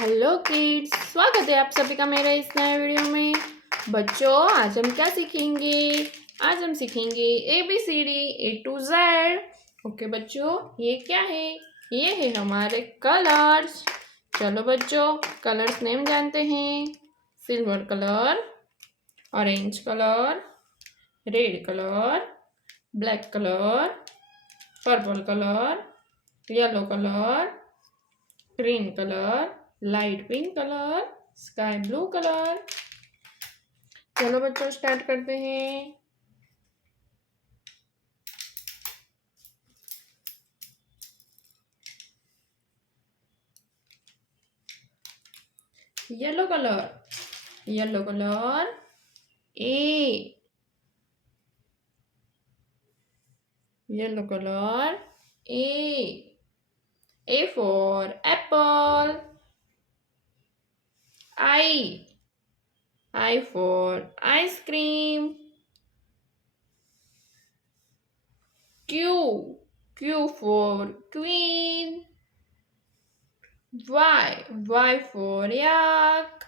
Hello kids, स्वागत है आप सभी का मेरे इस नए वीडियो में। बच्चों, आज हम क्या सीखेंगे? आज हम सीखेंगे ABCD A to Z। Okay बच्चों, ये क्या है? ये है हमारे कलर्स। चलो बच्चों, कलर्स नेम जानते हैं। Silver colour, orange colour, red colour, black colour, purple colour, yellow colour, green colour, light pink colour, sky blue colour. चलो बच्चों, स्टार्ट करते हैं। Yellow colour, yellow colour A, yellow colour A for Apple, I for ice cream, Q for queen, Y for yak,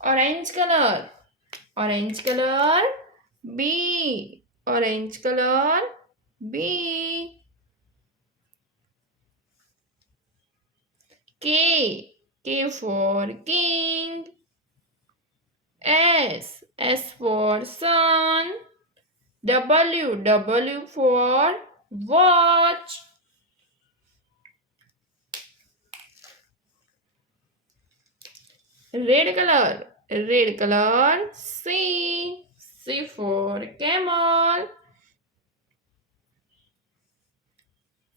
orange color B, orange color B, K for king, S for sun, W for watch, red color C for camel,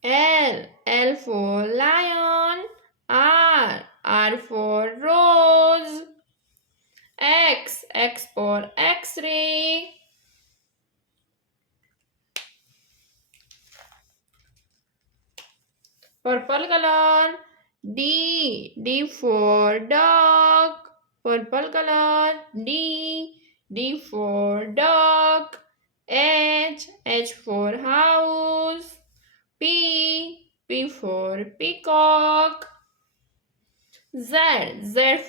L for lion, R for rose, X for X-ray, purple color D for duck, purple color D for duck, H for house, P for peacock, Z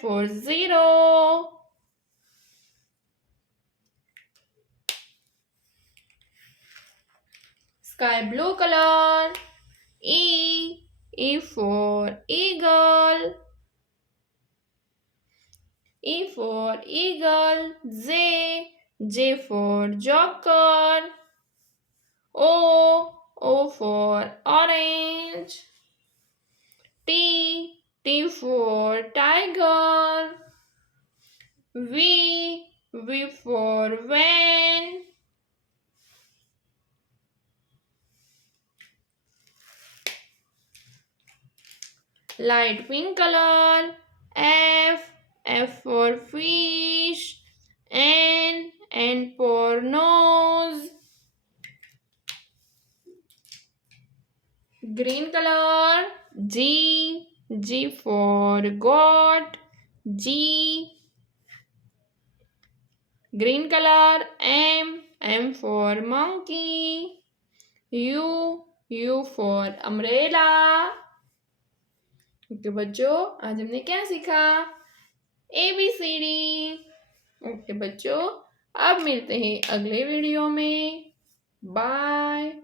for zero, sky blue color E for eagle, J for joker, O for orange, T for tiger, V for van, light pink color F for fish, N for nose, green color G for goat, green color M for monkey, U for umbrella। Okay बच्चों, आज हमने क्या सीखा? ABCD। Okay बच्चों, अब मिलते हैं अगले वीडियो में। बाय।